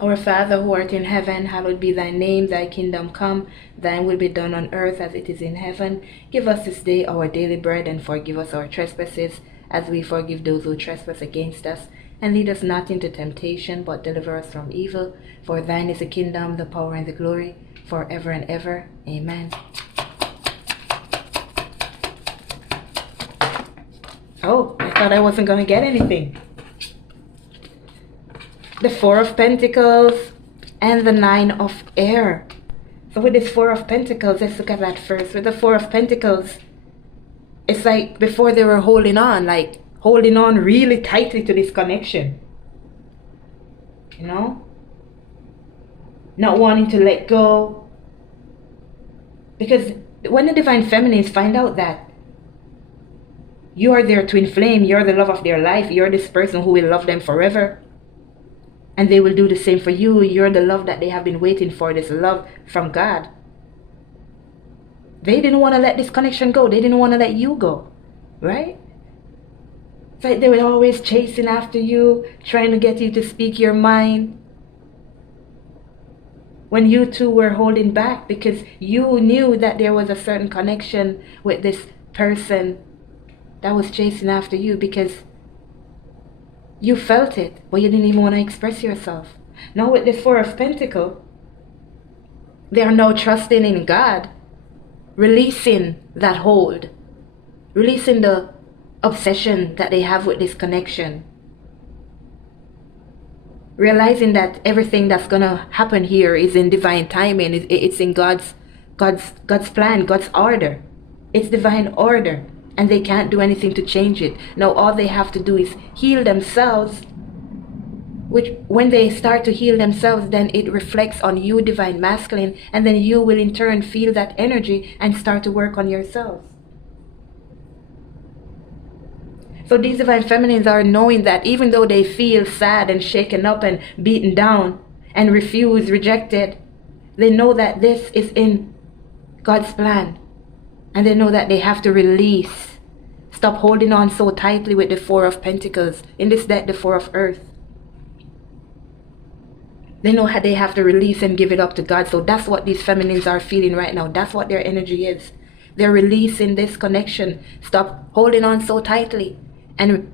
Our Father who art in heaven, hallowed be thy name, thy kingdom come, thine will be done on earth as it is in heaven. Give us this day our daily bread, and forgive us our trespasses, as we forgive those who trespass against us. And lead us not into temptation, but deliver us from evil. For thine is the kingdom, the power, and the glory, forever and ever. Amen. Oh, I thought I wasn't going to get anything. The Four of Pentacles and the Nine of Air. So with this Four of Pentacles, let's look at that first. With the Four of Pentacles, it's like before they were holding on really tightly to this connection. You know? Not wanting to let go. Because when the Divine Feminines find out that you are their twin flame, you're the love of their life, you're this person who will love them forever, and they will do the same for you. You're the love that they have been waiting for, this love from God. They didn't want to let this connection go. They didn't want to let you go. Right? It's like they were always chasing after you, trying to get you to speak your mind. When you two were holding back because you knew that there was a certain connection with this person that was chasing after you, because you felt it, but you didn't even want to express yourself. Now with the Four of Pentacles, they are now trusting in God, releasing that hold, releasing the obsession that they have with this connection, realizing that everything that's going to happen here is in divine timing. It's in God's plan, God's order. It's divine order. And they can't do anything to change it. Now all they have to do is heal themselves. Which when they start to heal themselves, then it reflects on you, Divine Masculine. And then you will in turn feel that energy and start to work on yourselves. So these Divine Feminines are knowing that even though they feel sad and shaken up and beaten down and rejected, they know that this is in God's plan. And they know that they have to release. Stop holding on so tightly with the Four of Pentacles. In this deck, the Four of Earth. They know how they have to release and give it up to God. So that's what these feminines are feeling right now. That's what their energy is. They're releasing this connection. Stop holding on so tightly. And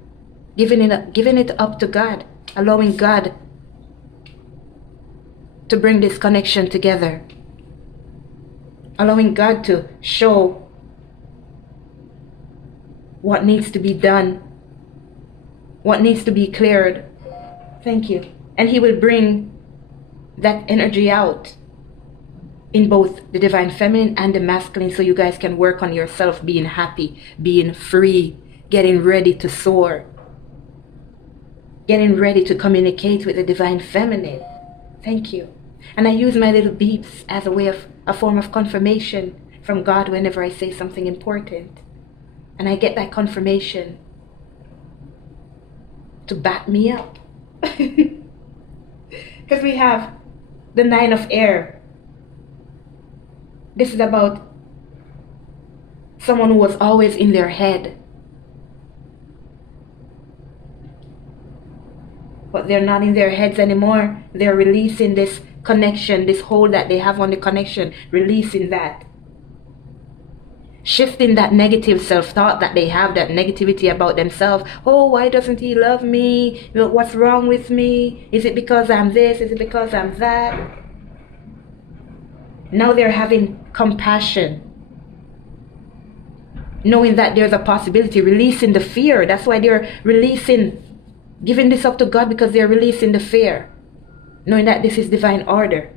giving it up to God. Allowing God to bring this connection together. Allowing God to show what needs to be done, what needs to be cleared. Thank you. And He will bring that energy out in both the Divine Feminine and the Masculine, so you guys can work on yourself, being happy, being free, getting ready to soar, getting ready to communicate with the Divine Feminine. Thank you. And I use my little beeps as a form of confirmation from God whenever I say something important. And I get that confirmation to back me up. Because we have the Nine of Air. This is about someone who was always in their head. But they're not in their heads anymore. They're releasing this connection, this hold that they have on the connection, releasing that. Shifting that negative self-thought that they have, that negativity about themselves. Oh, why doesn't he love me? What's wrong with me? Is it because I'm this? Is it because I'm that? Now they're having compassion. Knowing that there's a possibility, releasing the fear. That's why they're giving this up to God, because they're releasing the fear. Knowing that this is divine order.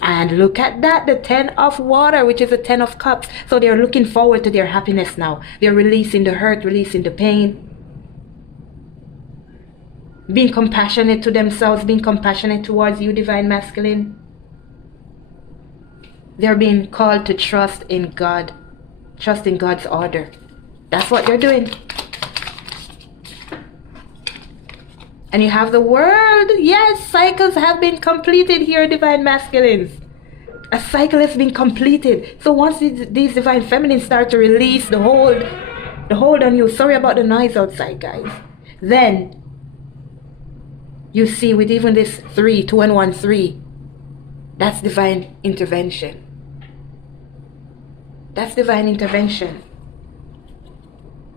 And look at that, the 10 of water, which is the 10 of cups. So they're looking forward to their happiness now. They're releasing the hurt, releasing the pain. Being compassionate to themselves, being compassionate towards you, Divine Masculine. They're being called to trust in God. Trust in God's order. That's what they're doing. And you have the World. Yes, cycles have been completed here, Divine Masculines. A cycle has been completed. So once these Divine Feminines start to release the hold on you. Sorry about the noise outside, guys. Then You see, with even this 3, 2 and 1, 3, that's divine intervention. That's divine intervention.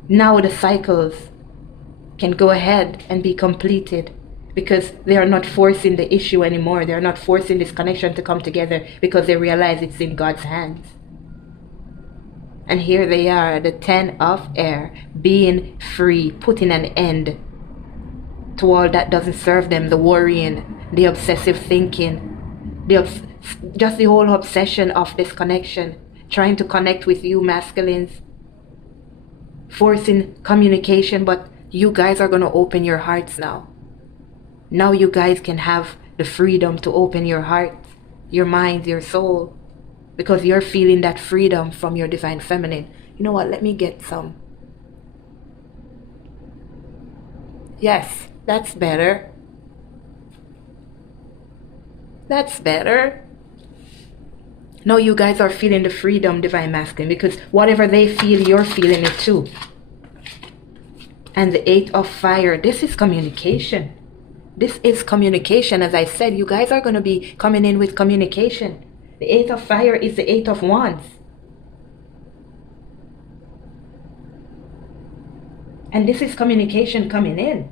Now the cycles can go ahead and be completed because they are not forcing the issue anymore. They are not forcing this connection to come together because they realize it's in God's hands. And here they are, the 10 of air, being free, putting an end to all that doesn't serve them, the worrying, the obsessive thinking, just the whole obsession of this connection, trying to connect with you masculines, forcing communication, but you guys are going to open your hearts now. Now you guys can have the freedom to open your heart, your mind, your soul, because you're feeling that freedom from your divine feminine. You know what? Let me get some. Yes, that's better. That's better. Now you guys are feeling the freedom, divine masculine, because whatever they feel, you're feeling it too. And the 8 of fire, this is communication. This is communication. As I said, you guys are going to be coming in with communication. The 8 of fire is the 8 of wands. And this is communication coming in.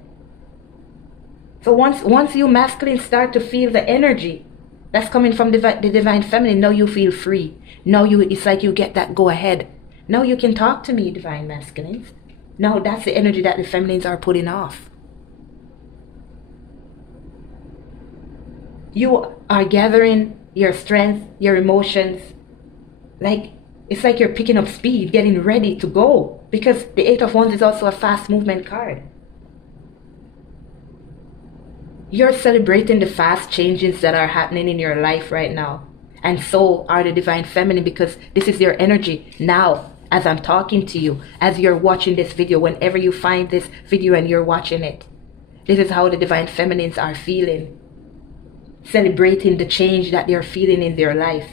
So once you masculine start to feel the energy that's coming from the divine feminine, now you feel free. Now it's like you get that go ahead. Now you can talk to me, divine masculines. Now that's the energy that the feminines are putting off. You are gathering your strength, your emotions. It's like you're picking up speed, getting ready to go. Because the 8 of wands is also a fast movement card. You're celebrating the fast changes that are happening in your life right now. And so are the divine feminine, because this is your energy now as I'm talking to you, as you're watching this video, whenever you find this video and you're watching it. This is how the divine feminines are feeling. Celebrating the change that they're feeling in their life.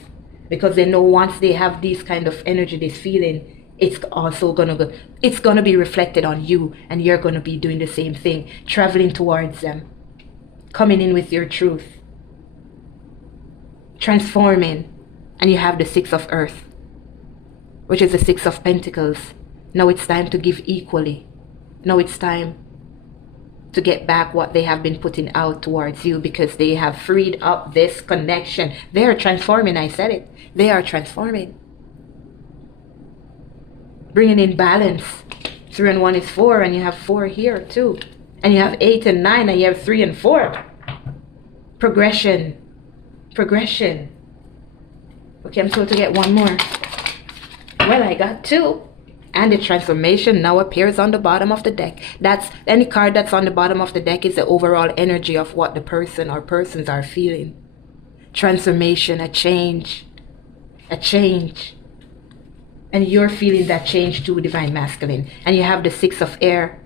Because they know once they have this kind of energy, this feeling, it's also gonna be reflected on you, and you're gonna be doing the same thing, traveling towards them, coming in with your truth, transforming. And you have the 6 of earth, which is the 6 of pentacles. Now it's time to give equally. Now it's time to get back what they have been putting out towards you, because they have freed up this connection. They are transforming. I said it. They are transforming. Bringing in balance. 3 and 1 is 4, and you have 4 here too. And you have 8 and 9, and you have 3 and 4. Progression. Progression. Okay, I'm supposed to get one more. Well, I got 2. And the transformation now appears on the bottom of the deck. That's any card that's on the bottom of the deck is the overall energy of what the person or persons are feeling. Transformation, a change. A change. And you're feeling that change too, divine masculine. And you have the 6 of air,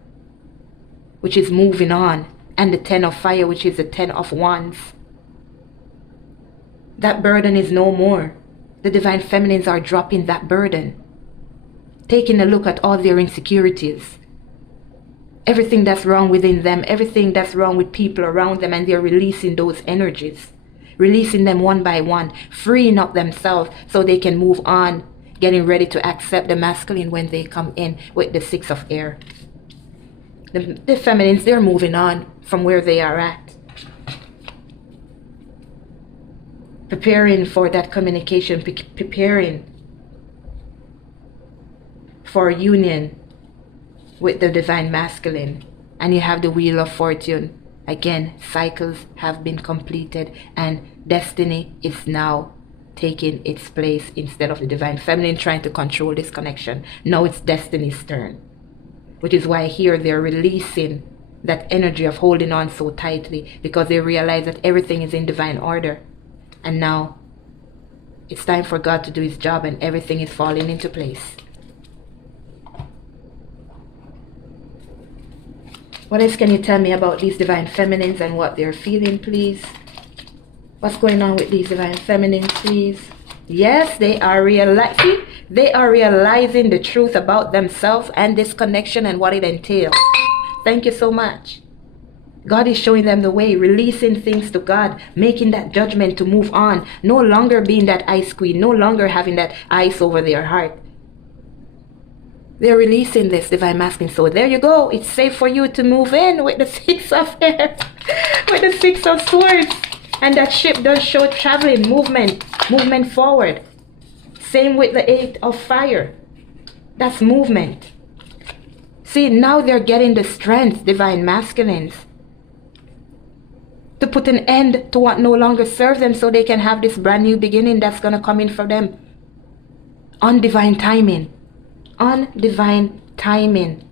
which is moving on. And the 10 of fire, which is the 10 of wands. That burden is no more. The divine feminines are dropping that burden. Taking a look at all their insecurities. Everything that's wrong within them. Everything that's wrong with people around them. And they're releasing those energies. Releasing them one by one. Freeing up themselves so they can move on. Getting ready to accept the masculine when they come in with the 6 of air. The feminines, they're moving on from where they are at. Preparing for that communication. Preparing for union with the divine masculine. And you have the wheel of fortune. Again, cycles have been completed and destiny is now taking its place instead of the divine feminine trying to control this connection. Now it's destiny's turn. Which is why here they're releasing that energy of holding on so tightly, because they realize that everything is in divine order. And now it's time for God to do his job, and everything is falling into place. What else can you tell me about these divine feminines and what they're feeling, please? What's going on with these divine feminines, please? Yes, they are realizing the truth about themselves and this connection and what it entails. Thank you so much. God is showing them the way, releasing things to God, making that judgment to move on, no longer being that ice queen, no longer having that ice over their heart. They're releasing this divine masculine. So there you go. It's safe for you to move in with the Six of Air, with the Six of Swords. And that ship does show traveling, movement forward. Same with the Eight of Fire. That's movement. See, now they're getting the strength, divine masculines, to put an end to what no longer serves them so they can have this brand new beginning that's going to come in for them. On divine timing. On divine timing.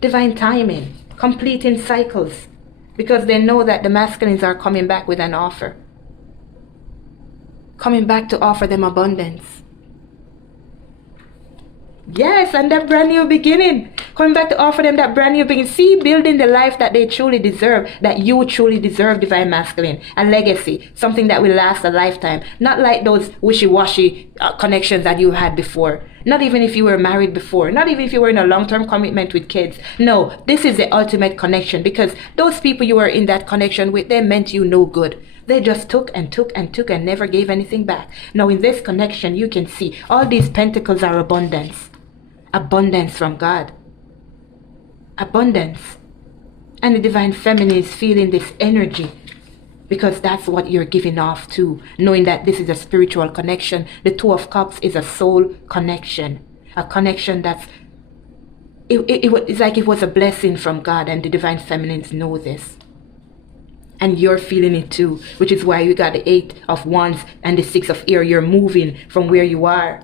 Divine timing. Completing cycles. Because they know that the masculines are coming back with an offer. Coming back to offer them abundance. Yes, and that brand new beginning. Coming back to offer them that brand new beginning. See, building the life that they truly deserve, that you truly deserve, divine masculine. A legacy, something that will last a lifetime. Not like those wishy-washy connections that you had before. Not even if you were married before. Not even if you were in a long-term commitment with kids. No, this is the ultimate connection, because those people you were in that connection with, they meant you no good. They just took and took and took and never gave anything back. Now in this connection, you can see all these pentacles are abundance. Abundance from God. Abundance. And the divine feminine is feeling this energy, because that's what you're giving off to, knowing that this is a spiritual connection. The Two of Cups is a soul connection. A connection that's, it's like it was a blessing from God, and the divine feminines know this. And you're feeling it too, which is why you got the Eight of Wands and the Six of Air. You're moving from where you are.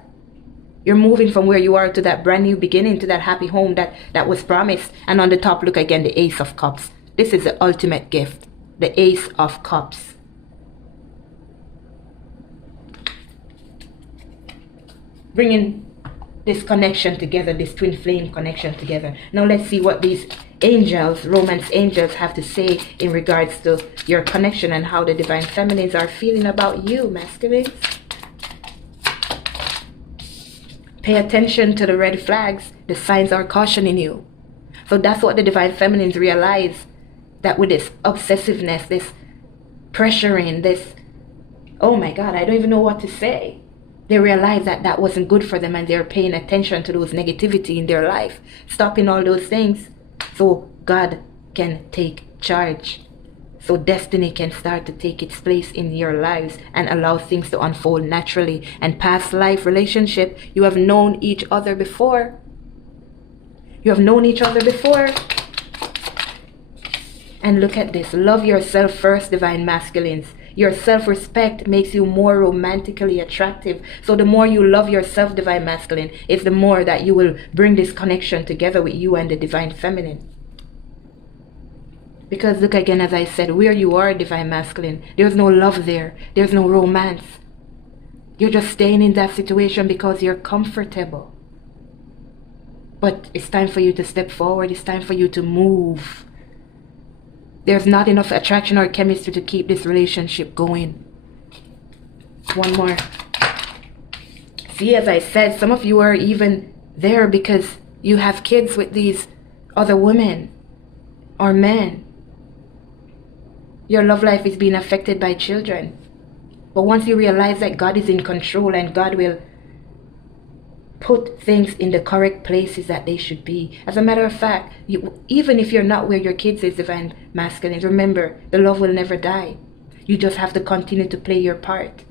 You're moving from where you are to that brand new beginning, to that happy home that was promised. And on the top, look again, the Ace of Cups. This is the ultimate gift. The Ace of Cups. Bringing this connection together, this twin flame connection together. Now let's see what these angels, romance angels, have to say in regards to your connection and how the divine feminines are feeling about you, masculines. Pay attention to the red flags. The signs are cautioning you. So that's what the divine feminines realize, that with this obsessiveness, this pressuring, this, oh my God, I don't even know what to say. They realize that that wasn't good for them, and they're paying attention to those negativity in their life, stopping all those things so God can take charge. So destiny can start to take its place in your lives and allow things to unfold naturally. And past life relationship, you have known each other before. You have known each other before. And look at this. Love yourself first, divine masculines. Your self-respect makes you more romantically attractive. So the more you love yourself, divine masculine, it's the more that you will bring this connection together with you and the divine feminine. Because look again, as I said, where you are, divine masculine, there's no love there. There's no romance. You're just staying in that situation because you're comfortable. But it's time for you to step forward. It's time for you to move. There's not enough attraction or chemistry to keep this relationship going. One more. See, as I said, some of you are even there because you have kids with these other women or men. Your love life is being affected by children. But once you realize that God is in control and God will put things in the correct places that they should be. As a matter of fact, even if you're not where your kids is, divine masculine, remember, the love will never die. You just have to continue to play your part.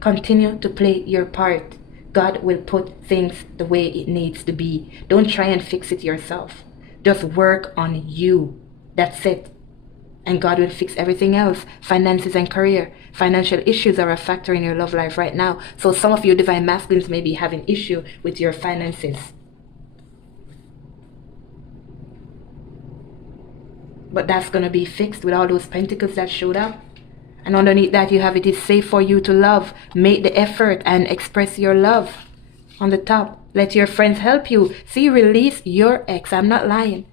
Continue to play your part. God will put things the way it needs to be. Don't try and fix it yourself. Just work on you. That's it. And God will fix everything else. Finances and career. Financial issues are a factor in your love life right now. So some of you divine masculines may be having issue with your finances. But that's going to be fixed with all those pentacles that showed up. And underneath that you have, it is safe for you to love. Make the effort and express your love. On the top, let your friends help you. See, release your ex. I'm not lying.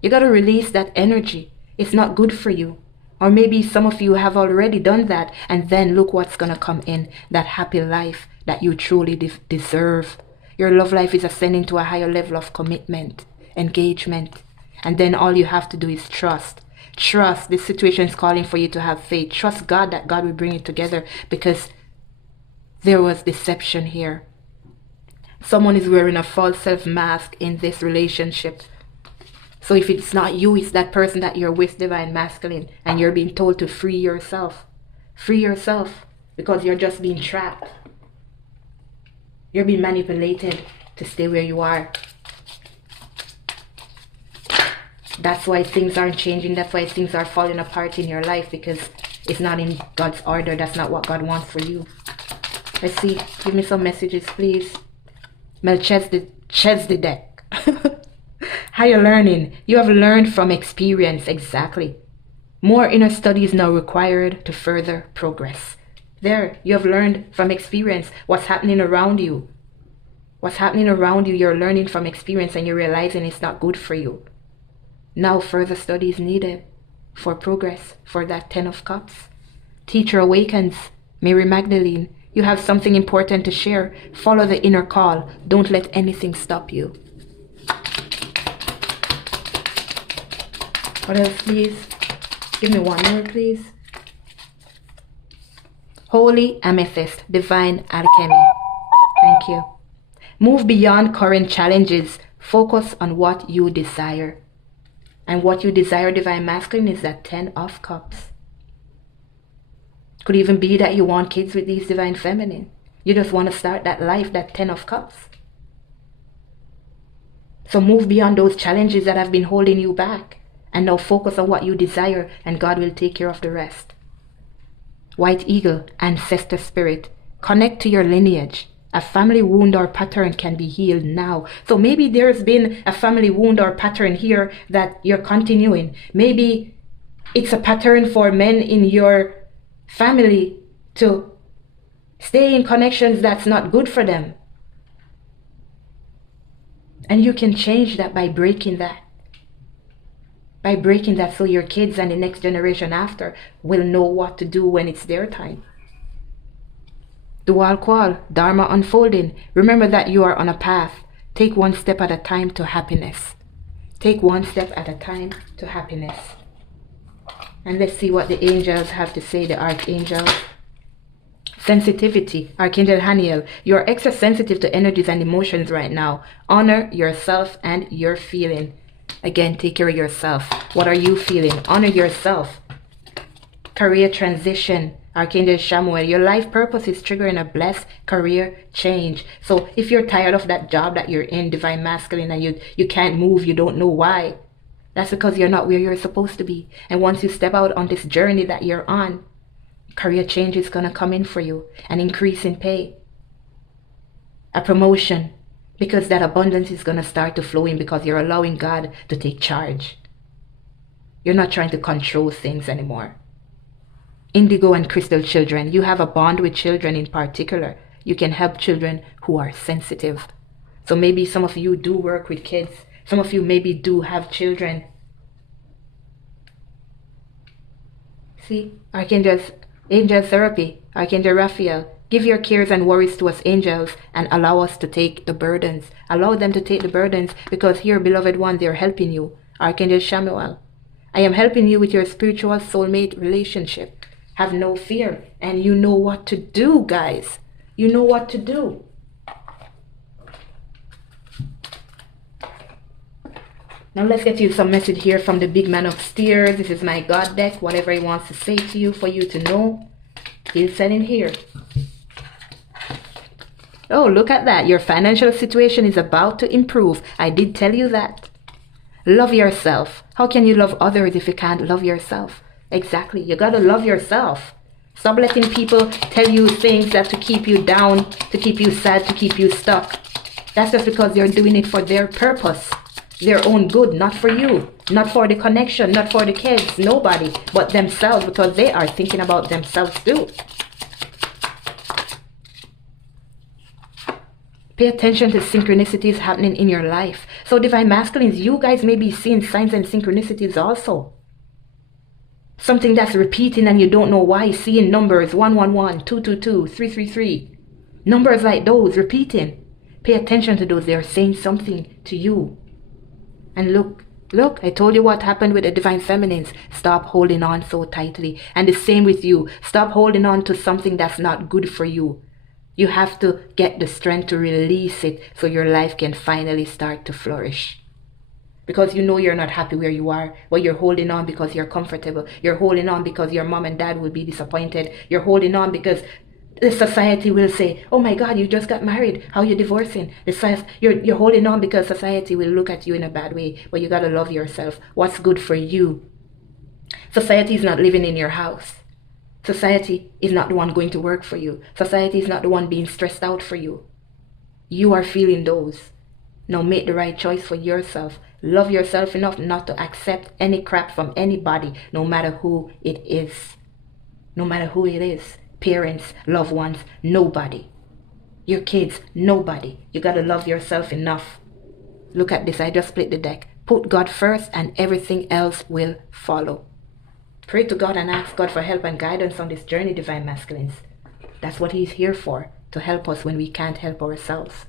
You got to release that energy. It's not good for you. Or maybe some of you have already done that, and then look what's going to come in. That happy life that you truly deserve. Your love life is ascending to a higher level of commitment. engagement. And then all you have to do is trust. Trust. This situation is calling for you to have faith. Trust God that God will bring it together, because there was deception here. Someone is wearing a false self mask in this relationship. So if it's not you, it's that person that you're with, divine masculine, and you're being told to free yourself. Free yourself, because you're just being trapped. You're being manipulated to stay where you are. That's why things aren't changing. That's why things are falling apart in your life, because it's not in God's order. That's not what God wants for you. Let's see. Give me some messages, please. Melchizedek. How you learning? You have learned from experience. Exactly. More inner study is now required to further progress. There, you have learned from experience what's happening around you. What's happening around you, you're learning from experience, and you're realizing it's not good for you. Now further study is needed for progress, for that 10 of Cups. Teacher awakens. Mary Magdalene, you have something important to share. Follow the inner call. Don't let anything stop you. What else, please? Give me one more, please. Holy Amethyst, Divine Alchemy. Thank you. Move beyond current challenges. Focus on what you desire. And what you desire, Divine Masculine, is that 10 of Cups. Could even be that you want kids with these Divine Feminine. You just want to start that life, that 10 of Cups. So move beyond those challenges that have been holding you back. And now focus on what you desire, and God will take care of the rest. White Eagle, Ancestor Spirit. Connect to your lineage. A family wound or pattern can be healed now. So maybe there's been a family wound or pattern here that you're continuing. Maybe it's a pattern for men in your family to stay in connections that's not good for them. And you can change that by breaking that. By breaking that, so your kids and the next generation after will know what to do when it's their time. Dual Qual, Dharma unfolding. Remember that you are on a path. Take one step at a time to happiness. Take one step at a time to happiness. And let's see what the angels have to say, the archangels. Sensitivity, Archangel Haniel. You're extra sensitive to energies and emotions right now. Honor yourself and your feeling. Again, take care of yourself. What are you feeling? Honor yourself. Career transition, Archangel Shamuel. Your life purpose is triggering a blessed career change. So if you're tired of that job that you're in, Divine Masculine, and you can't move, you don't know why, that's because you're not where you're supposed to be. And once you step out on this journey that you're on, career change is going to come in for you. An increase in pay. A promotion. Because that abundance is going to start to flow in, because you're allowing God to take charge. You're not trying to control things anymore. Indigo and Crystal children. You have a bond with children in particular. You can help children who are sensitive. So maybe some of you do work with kids. Some of you maybe do have children. See, Archangels, Angel Therapy, Archangel Raphael. Give your cares and worries to us angels and allow us to take the burdens. Allow them to take the burdens, because here, beloved one, they're helping you. Archangel Shamuel. I am helping you with your spiritual soulmate relationship. Have no fear. And you know what to do, guys. You know what to do. Now let's get you some message here from the big man upstairs. This is my God deck. Whatever he wants to say to you for you to know, he'll send in here. Oh, look at that. Your financial situation is about to improve. I did tell you that. Love yourself. How can you love others if you can't love yourself? Exactly. You got to love yourself. Stop letting people tell you things that to keep you down, to keep you sad, to keep you stuck. That's just because they're doing it for their purpose, their own good, not for you, not for the connection, not for the kids, nobody but themselves, because they are thinking about themselves too. Pay attention to synchronicities happening in your life. So Divine Masculines, you guys may be seeing signs and synchronicities also. Something that's repeating and you don't know why. Seeing numbers 111, 222, 333. Numbers like those repeating. Pay attention to those. They're saying something to you. And look, I told you what happened with the divine feminines. Stop holding on so tightly. And the same with you. Stop holding on to something that's not good for you. You have to get the strength to release it so your life can finally start to flourish. Because you know you're not happy where you are, but you're holding on because you're comfortable. You're holding on because your mom and dad will be disappointed. You're holding on because the society will say, oh my God, you just got married. How are you divorcing? You're holding on because society will look at you in a bad way, but you got to love yourself. What's good for you? Society is not living in your house. Society is not the one going to work for you. Society is not the one being stressed out for you. You are feeling those. Now make the right choice for yourself. Love yourself enough not to accept any crap from anybody, no matter who it is. No matter who it is. Parents, loved ones, nobody. Your kids, nobody. You gotta love yourself enough. Look at this, I just split the deck. Put God first and everything else will follow. Pray to God and ask God for help and guidance on this journey, Divine Masculines. That's what He's here for, to help us when we can't help ourselves.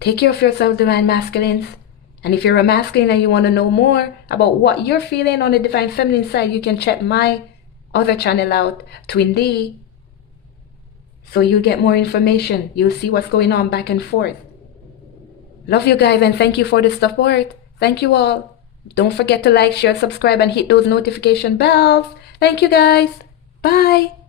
Take care of yourself, Divine Masculines. And if you're a masculine and you want to know more about what you're feeling on the Divine Feminine side, you can check my other channel out, Twin D. So you'll get more information. You'll see what's going on back and forth. Love you guys and thank you for the support. Thank you all. Don't forget to like, share, subscribe, and hit those notification bells. Thank you guys. Bye.